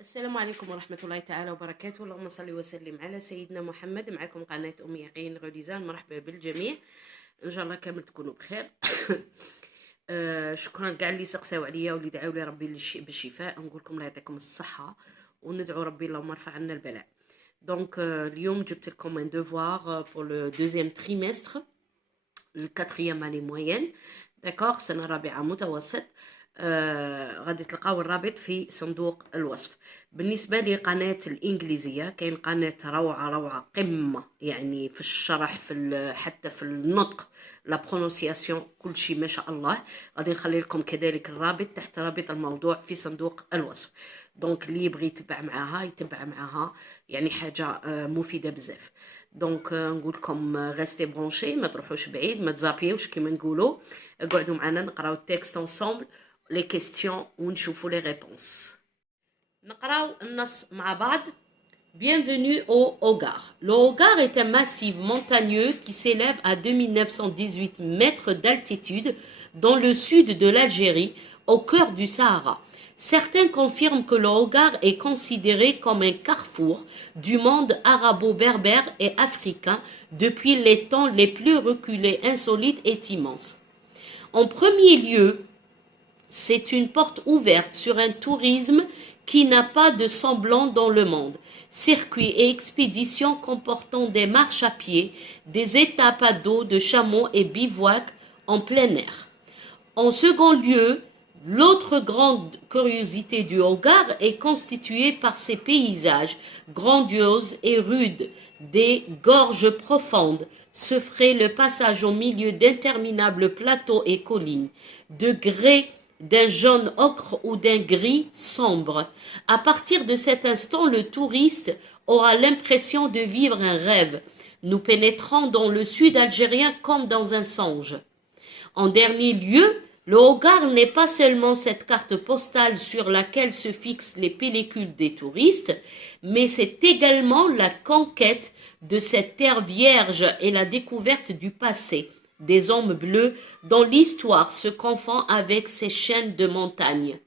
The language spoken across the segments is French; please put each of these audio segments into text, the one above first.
السلام عليكم ورحمة الله تعالى وبركاته. اللهم صل وسلم على سيدنا محمد. معكم قناة أم يقين غوليزان. مرحبا بالجميع، إن شاء الله كامل تكونوا بخير. شكرا كاع اللي سقساو عليا واللي دعاو لي ربي بالشفاء. نقول لكم الله يعطيكم الصحة وندعو ربي اللهم ارفع عنا البلاء. دونك اليوم جبت لكم un devoir pour le deuxième trimestre, le quatrième année moyenne. داكوغ، سنة رابعة متوسط. غادي تلقاو الرابط في صندوق الوصف. بالنسبه لقناه الانجليزيه، كاين قناه روعه قمه، يعني في الشرح، حتى في النطق، لا برونونسياسيون، كل شيء ما شاء الله. غادي نخلي لكم كذلك الرابط تحت رابط الموضوع في صندوق الوصف. دونك اللي يبغي يتبع معاها، يعني حاجه مفيده بزاف. دونك نقول لكم غاستي برونشي، ما تروحوش بعيد، ما تزابيوش كيما نقولوا، اقعدوا معنا نقراو التكست انصومبل، les questions ونشوفوا les réponses. نقراو النص مع بعض. Bienvenue au Hogar. Le Hogar est un massif montagneux qui s'élève à 2918 mètres d'altitude dans le sud de l'Algérie, au cœur du Sahara. Certains confirment que le Hogar est considéré comme un carrefour du monde arabo-berbère et africain depuis les temps les plus reculés, insolites et immenses. En premier lieu, c'est une porte ouverte sur un tourisme qui n'a pas de semblant dans le monde. Circuits et expéditions comportant des marches à pied, des étapes à dos de chameaux et bivouacs en plein air. En second lieu, l'autre grande curiosité du Hogar est constituée par ses paysages grandioses et rudes, des gorges profondes. Se ferait le passage au milieu d'interminables plateaux et collines, de grès d'un jaune ocre ou d'un gris sombre. À partir de cet instant, le touriste aura l'impression de vivre un rêve. Nous pénétrons dans le sud algérien comme dans un songe. En dernier lieu, le Hogar n'est pas seulement cette carte postale sur laquelle se fixent les pellicules des touristes, mais c'est également la conquête de cette terre vierge et la découverte du passé, des hommes bleus dont l'histoire se confond avec ces chaînes de montagnes.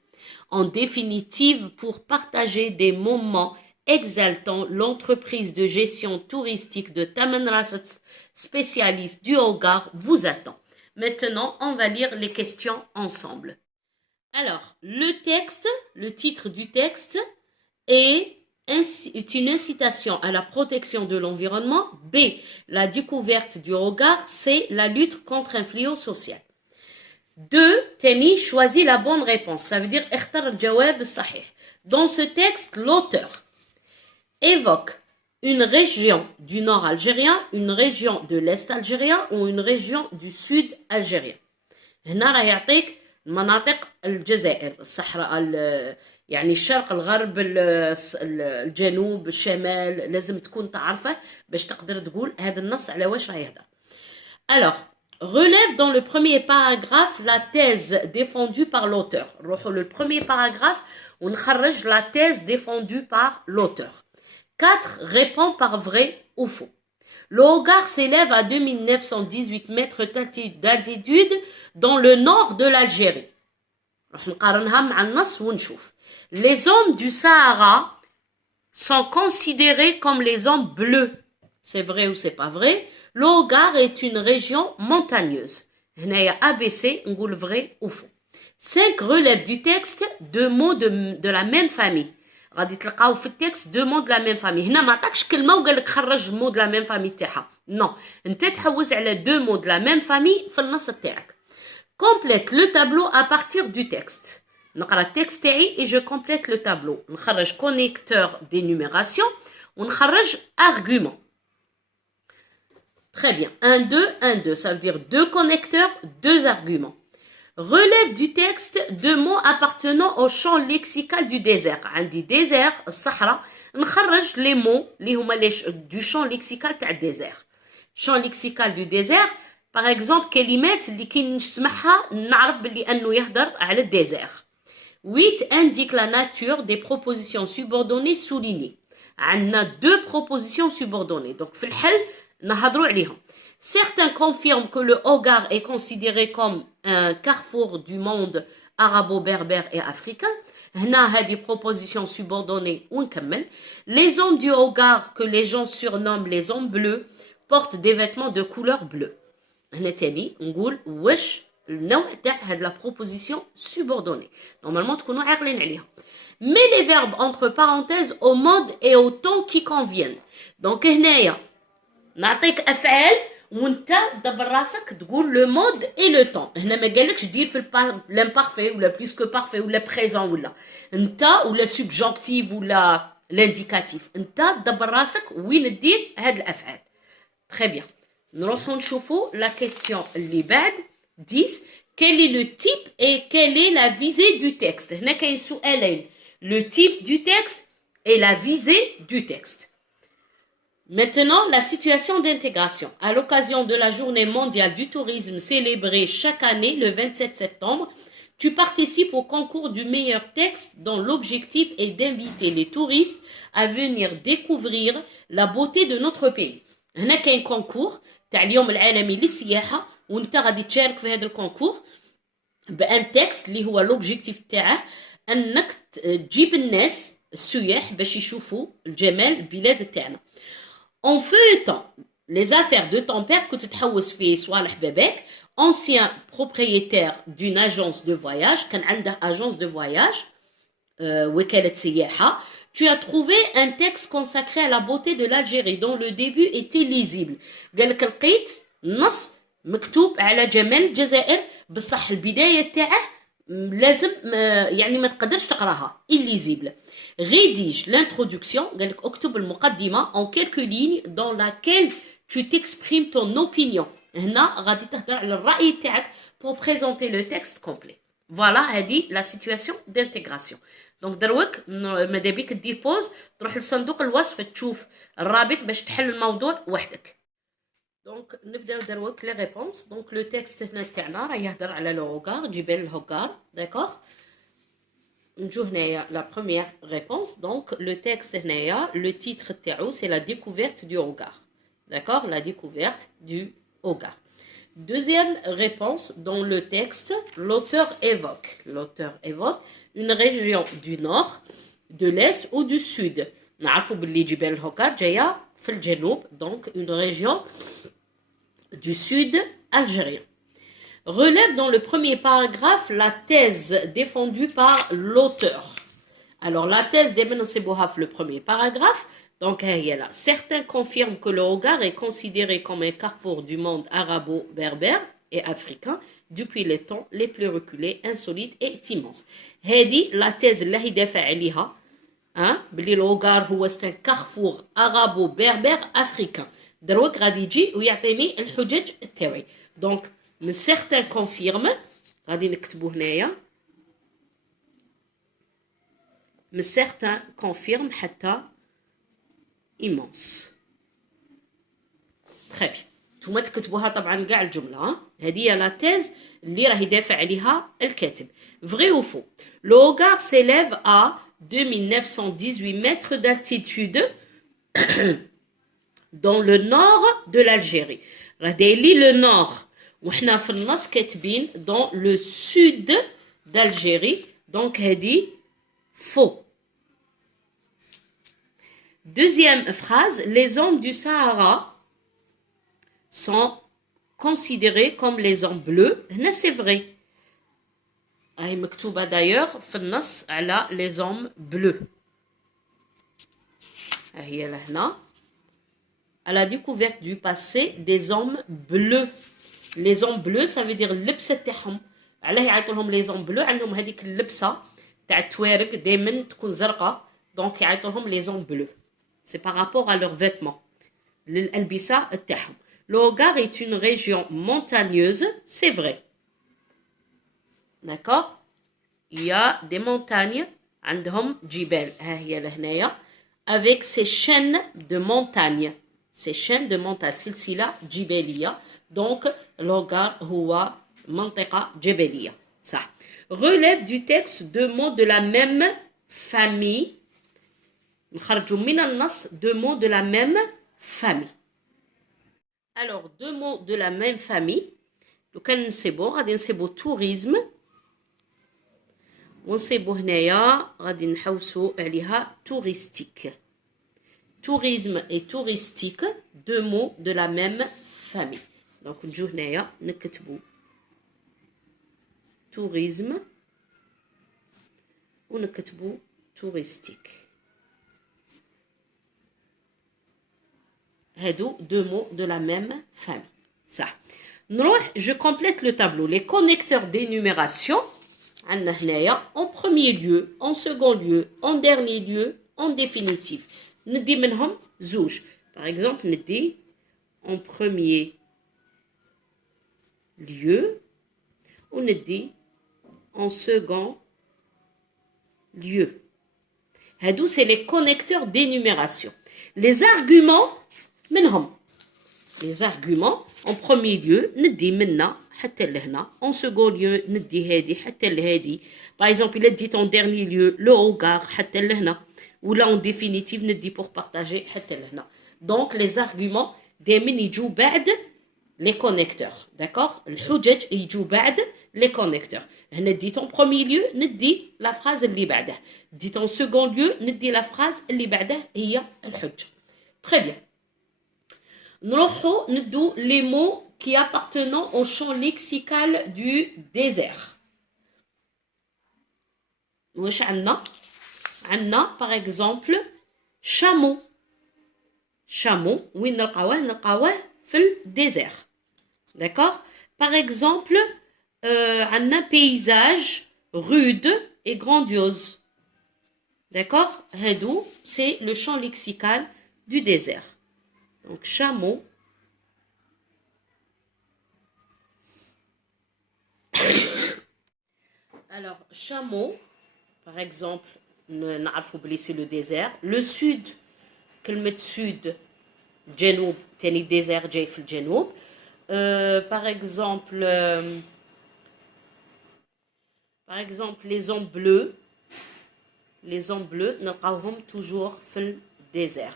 En définitive, pour partager des moments exaltants, l'entreprise de gestion touristique de Taman Rasset, spécialiste du Hogar, vous attend. Maintenant, on va lire les questions ensemble. Alors, le titre du texte est une incitation à la protection de l'environnement. B, la découverte du Hogar. C, la lutte contre un fléau social. 2, Teni choisit la bonne réponse. Ça veut dire اختار الجواب الصحيح. Dans ce texte, l'auteur évoque une région du nord algérien, une région de l'est algérien ou une région du sud algérien. هنا راه يعطيك مناطق الجزائر، الصحراء، يعني الشرق، الغرب، الجنوب، الشمال، لازم تكون تعرفه باش تقدر تقول هذا النص على واش راه يهضر. Alors, relève dans le premier paragraphe la thèse défendue par l'auteur. نروحوا le premier paragraphe ونخرج la thèse défendue par l'auteur. 4. Répond par vrai ou faux. Le Hogar s'élève à 2918 mètres d'altitude dans le nord de l'Algérie. راح نقارنها مع النص ونشوف. Les hommes du Sahara sont considérés comme les hommes bleus. C'est vrai ou c'est pas vrai? Le Hogar est une région montagneuse. هنايا ABC نقول vrai ou faux. 5. Relève du texte deux mots de la même famille. غادي تلقاو في التكست دو مون دو لا ميم فامي. هنا ما عطاكش كلمه وقال لك خرج مو دو لا ميم فامي تاعها، نو، انت تحوز على دو مون دو لا ميم فامي في النص تاعك. complète le tableau à partir du texte. نقرا التكست تاعي et je complète le tableau. نخرج connecteur d'énumération ونخرج argument. Très bien. 1 2 1 2, ça veut dire deux connecteurs, deux arguments. Relève du texte deux mots appartenant au champ lexical du désert. عندي désert الصحراء، نخرج les mots اللي هما du champ lexical تاع الديزير. champ lexical du désert par exemple كلمات اللي كي نسمعها نعرف باللي انه يهدر على الديزير. 8. Indique la nature des propositions subordonnées soulignées. عندنا deux propositions subordonnées، donc في الحل نهضروا عليهم. Certains confirment que le Hogar est considéré comme un carrefour du monde arabo-berbère et africain. هنا هذه proposition subordonnée ونكمل. Les hommes du Hogar que les gens surnomment les hommes bleus portent des vêtements de couleur bleue. هنا تاني نقول واش النوع تاع هاد la proposition subordonnée. Normalement تكونوا عاقلين عليها. Mets les verbes entre parenthèses au mode et au temps qui conviennent. Donc هنايا نعطيك افعال وانت دبر راسك تقول لو مود اي لو طون. هنا ما قالكش دير في الامبارفي ولا بليس كو بارفي ولا بريزون ولا انت ولا سوبجونكتيف ولا لانديكاتيف. انت دبر راسك وين دير هاد الافعال. تري بيان. نروحو نشوفو لا كيستيون اللي بعد 10. quel est le type et quelle est la visée du texte. هنا كاين سؤالين. le type du texte et la visée du texte. Maintenant, la situation d'intégration. À l'occasion de la journée mondiale du tourisme célébrée chaque année le 27 septembre, tu participes au concours du meilleur texte dont l'objectif est d'inviter les touristes à venir découvrir la beauté de notre pays. هنا كاين كونكور تاع اليوم العالمي للسياحة وانت غادي تشارك في هذا الكونكور بان تكست اللي هو لوبجيكتيف تاعه انك تجيب الناس السياح باش يشوفوا الجمال البلاد تاعنا. En feuilletant les affaires de ton père que tu تحوس في صوالح باباك, ancien propriétaire d'une agence de voyage, كان عنده agence de voyage, وكالة سياحة, tu as trouvé un texte consacré à la beauté de l'Algérie dont le début était lisible. قالك لقيت نص مكتوب على جمال الجزائر بصح البداية تاعه لازم يعني ما تقدرش تقراها illisible. Rédige l'introduction, قالك اكتب المقدمة en quelques lignes dans laquelle tu t'exprimes ton opinion. هنا غادي تهضر على الرأي تاعك pour présenter le texte complet. Voilà هذه la situation d'intégration. دونك دروك ماذا بيك دير بوز تروح لصندوق الوصف تشوف الرابط باش تحل الموضوع وحدك. دونك نبداو دروك لي ريبونس. دونك لو تكست هنا تاعنا راه يهضر على لو هوغار جبال الهوغار داكوغ. نجو هنايا لا بروميير ريبونس. دونك لو تكست هنايا لو تيتر تاعو سي لا ديكوفيرت دو هوغار داكوغ لا ديكوفيرت دو هوغار. Deuxième réponse, dans le texte, l'auteur évoque une région du nord, de l'est ou du sud. نعرفوا باللي جبال الهوغار جايه في الجنوب, donc une région du sud algérien. Relève dans le premier paragraphe la thèse défendue par l'auteur. Alors la thèse دائما نصيبوها في le premier paragraphe. Donc, là. Certains confirment que le Hogar est considéré comme un carrefour du monde arabo-berbère et africain depuis les temps les plus reculés, insolites et immenses. هذه la thèse اللي هي دافع عليها بلي الهوغار هو un carrefour arabo-berbère africain. دروك غادي يجي ويعطيني الحجج التاوعي. Donc, certains confirment غادي نكتبو هنايا certains confirment حتى immense. Très bien. نتوما تكتبوها طبعا كاع الجمله. هذه هي لا تيز اللي راه يدافع عليها الكاتب. Vrai ou faux? Le Hogar s'élève à 2918 mètres d'altitude dans le nord de l'Algérie. راه داير لي لو نور وحنا في النص كاتبين dans le sud d'Algérie. Donc هذه faux. Deuxième phrase, les hommes du Sahara sont considérés comme les hommes bleus. هنا c'est vrai. هي مكتوبة d'ailleurs في النص على les hommes bleus. هي لهنا. À la découverte du passé des hommes bleus. Les hommes bleus ça veut dire اللبسة تاعهم. علاه يعيطوا لهم les hommes bleus عندهم هذيك اللبسة تاع التوارق دائما تكون زرقاء. Donc يعيطوا لهم les hommes bleus. C'est par rapport à leurs vêtements. الألبسة تاعهم. Le Hogar est une région montagneuse, c'est vrai. D'accord? Il y a des montagnes, عندهم جبال, ها هي لهنايا, avec ces chaînes de montagnes. Ces chaînes de montagnes, سلسلة جبالية. Donc, le Hogar هو منطقة جبلية. صح. Relève du texte deux mots de la même famille. نخرجوا من النص deux mots de la même famille. Alors, deux mots de la même famille. لو كان نسيبو غادي نسيبو tourisme ونصيبو هنايا غادي نحوسو عليها touristique. Tourisme et touristique, deux mots de la même famille. Donc نجو هنايا نكتبو tourisme ونكتبو touristique. هادو deux mots de la même famille. Ça. نروح, je complète le tableau. Les connecteurs d'énumération, عندنا هنايا en premier lieu, en second lieu, en dernier lieu, en définitif. ندي منهم زوج. Par exemple, ندي en premier lieu ou ندي en second lieu. هادو c'est les connecteurs d'énumération. Les arguments منهم. Les arguments en premier lieu ندي منا حتى لهنا. En second lieu ندي هادي حتى لهادي. Par exemple, il dit en dernier lieu le regard حتى لهنا. Ou là en définitive ندي pour partager حتى لهنا. Donc les arguments دائما يجوا بعد les connecteurs. D'accord? الحجج يجوا بعد les connecteurs. هنا ديت en premier lieu ندي la phrase اللي بعده. ديت en second lieu ندي la phrase اللي بعده هي الحجة. Très bien. نروحو ندو les mots qui appartenant au champ lexical du désert. واش عندنا؟ عندنا par exemple chameau. Chameau, وين نلقاوه؟ نلقاوه في الديزير. D'accord? Par exemple, عندنا paysage rude et grandiose. D'accord? هادو, c'est le champ lexical du désert. Donc, chameau. Alors, chameau, par exemple, نعرفوا بلي c'est le désert. Le sud, كلمة sud, جنوب, تاني désert جاي في الجنوب. Par exemple, les hommes bleus. Les hommes bleus, نلقاوهم toujours في الديزير.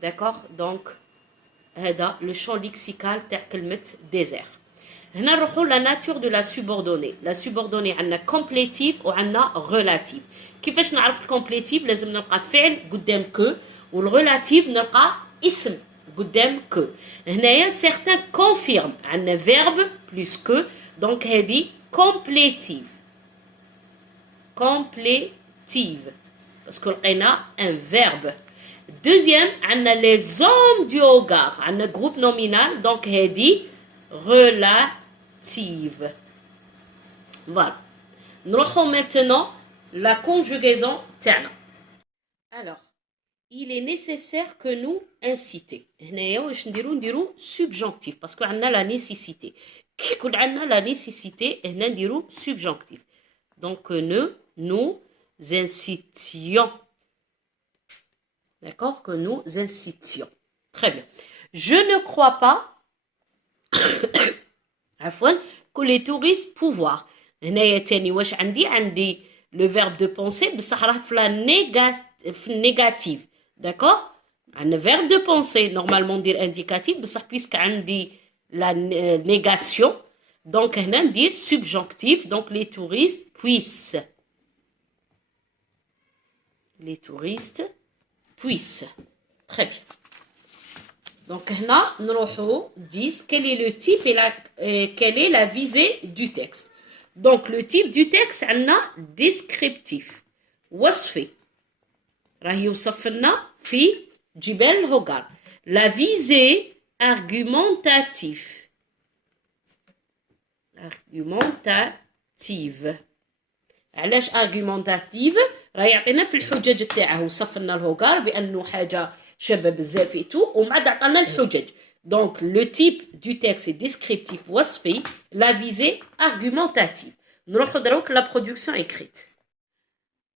D'accord? Donc, هذا le champ lexical تاع كلمة désert. هنا نروحوا la nature de la subordonnée. La subordonnée عندنا complétive وعندنا relative. كيفاش نعرف الكومبليتيف؟ لازم نلقى فعل قدام كو، والريلاتيف نلقى اسم قدام كو. هنايا certains confirment عندنا verbe plus que، donc هذه complétive. Complétive parce que لقينا un verbe. Deuxième عندنا les hommes du regard، عندنا groupe nominal donc هذه relative. Voilà. نروحو maintenant la conjugaison تاعنا. Alors, il est nécessaire que nous inciter. هنايا واش نديرو subjonctif parce que عندنا la nécessité. كي يكون عندنا la nécessité هنا نديرو subjonctif. Donc nous incitions. D'accord? Que nous incitions. Très bien. Je ne crois pas عفوا que les touristes pouvoir. هنايا تاني واش عندي le verbe de penser بصح راه في النيجاتيف. D'accord? عندنا verbe de penser normalement ندير indicatif بصح puisque عندي la négation donc هنا ندير subjonctif donc les touristes puissent. Les touristes puissent. Très bien. Donc هنا نروحو 10 quel est le type et quelle est la visée du texte. Donc le type du texte عندنا descriptif وصفي راه يوصف لنا في جبال الهوغار. La visée argumentative. Argumentative. علاش argumentative؟ راه يعطينا في الحجج تاعه وصف لنا الهوغار بانه حاجه شابه بزاف ايتو ومن بعد عطانا الحجج. Donc le type du texte est descriptif وصفي. La visée argumentative. نروحو دروك la production écrite.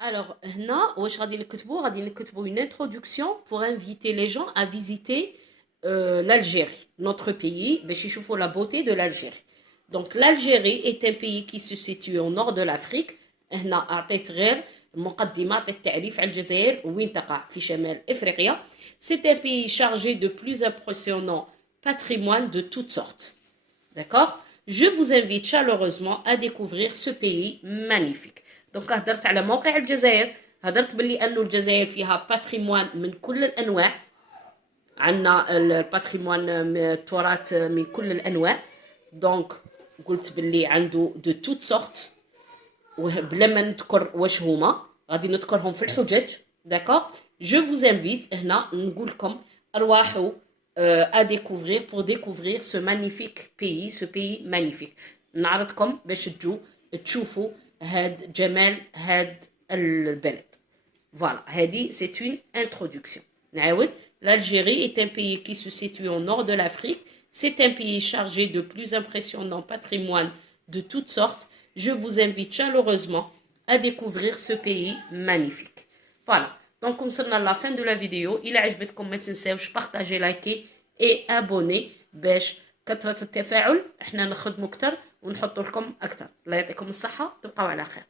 Alors هنا واش غادي نكتبو une introduction pour inviter les gens à visiter l'Algérie, notre pays, باش يشوفوا la beauté de l'Algérie. Donc l'Algérie est un pays qui se situe au nord de l'Afrique. هنا أعطيت غير مقدمة، أعطيت تعريف على الجزائر وين تقع في شمال إفريقيا. C'est un pays chargé de plus impressionnants patrimoine de toutes sortes. D'accord? Je vous invite chaleureusement à découvrir ce pays magnifique. دونك هدرت على موقع الجزائر، هدرت باللي انه الجزائر فيها باتريموان من كل الانواع، عندنا الباتريموان التراث من كل الانواع. دونك قلت باللي عنده دو توت سورت، بلا ما نذكر واش هما، غادي نذكرهم في الحجج. داكوغ جو فوز انفيت هنا نقول لكم ارواحوا à découvrir pour découvrir ce magnifique pays, ce pays magnifique. نعرضكم باش تجوا تشوفوا هاد جمال هاد البلد. Voilà, هادي c'est une introduction. نعاود. L'Algérie est un pays qui se situe au nord de l'Afrique. C'est un pays chargé de plus impressionnants patrimoines de toutes sortes. Je vous invite chaleureusement à découvrir ce pays magnifique. Voilà. Donc, وصلنا la fin de la vidéo. إلا عجبتكم ما تنساوش partager, liker et abonner باش كثرة التفاعل احنا نخدموا أكثر ونحط لكم أكثر. الله يعطيكم الصحة، تبقوا على خير.